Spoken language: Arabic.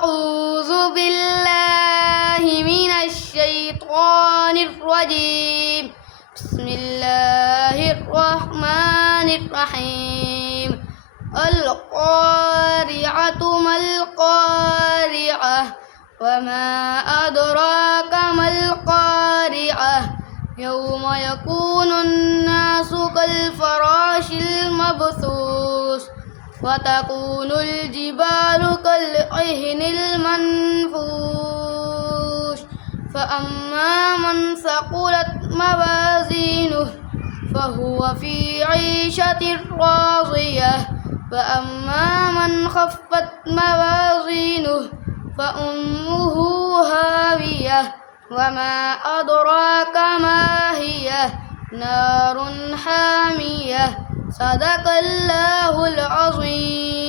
أعوذ بالله من الشيطان الرجيم. بسم الله الرحمن الرحيم. القارعة ما القارعة وما أدراك ما القارعة يوم يكون الناس كالفراش المبثوث وتكون الجبال كالعهن المنفوش فأما من ثقلت موازينه فهو في عيشة راضية وأما من خفت موازينه فأمه هاوية وما أدراك ما هي نار حامية. صدق الله العظيم.